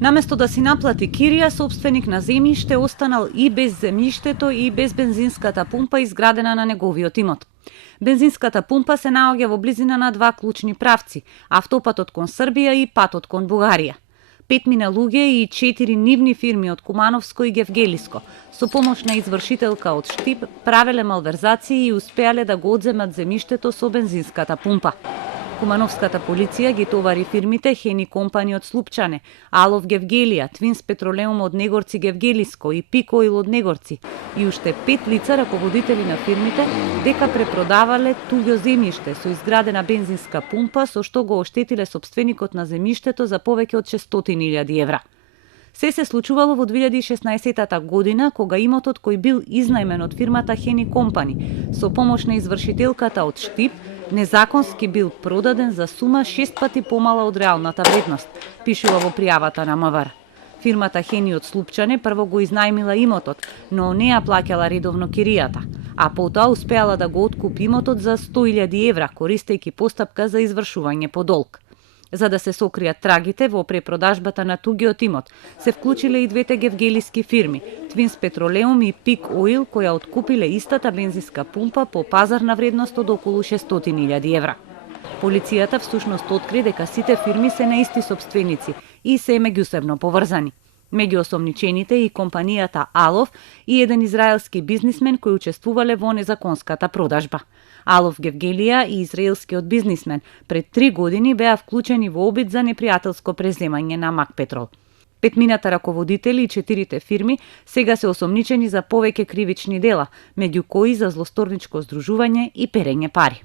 Наместо да си наплати кирија, собственик на земјиште останал и без земјиштето и без бензинската пумпа изградена на неговиот имот. Бензинската пумпа се наоѓа во близина на два клучни правци – автопатот кон Србија и патот кон Бугарија. 5 луѓе и 4 нивни фирми од Кумановско и Гевгелиско со помош на извршителка од Штип правеле малверзации и успеале да го одземат земјиштето со бензинската пумпа. Кумановската полиција ги товари фирмите Хени Компани од Слупчане, Алов Гевгелија, Твинс Петролеум од Негорци Гевгелиско и Пик Оил од Негорци и уште 5 лица раководители на фирмите дека препродавале туѓо земјиште со изградена бензинска пумпа со што го оштетиле собственикот на земјиштето за повеќе од 600.000 евра. Се случувало во 2016 година, кога имотот кој бил изнајмен од фирмата Хени Компани со помош на извршителката од Штип незаконски бил продаден за сума 6 пати помала од реалната вредност, пишува во пријавата на МВР. Фирмата Хени од Слупчане прво го изнајмила имотот, но не ја плаќала редовно киријата, а потоа успеала да го откупи имотот за 100.000 евра, користејќи постапка за извршување по долг. За да се сокријат трагите во препродажбата на тугиот имот, се вклучиле и двете гевгелиски фирми, Твинс Петролеум и Пик Оил, која откупиле истата бензинска пумпа по пазарна вредност од околу 600.000 евра. Полицијата всушност откри дека сите фирми се на исти собственици и се меѓусебно поврзани. Меѓу осомничените и компанијата Алов и еден израелски бизнисмен кои учествувале во незаконската продажба. Алов Гевгелија и израелскиот бизнисмен пред 3 години беа вклучени во обид за непријателско преземање на Макпетрол. 5 раководители и 4 фирми сега се осомничени за повеќе кривични дела, меѓу кои за злосторничко здружување и перење пари.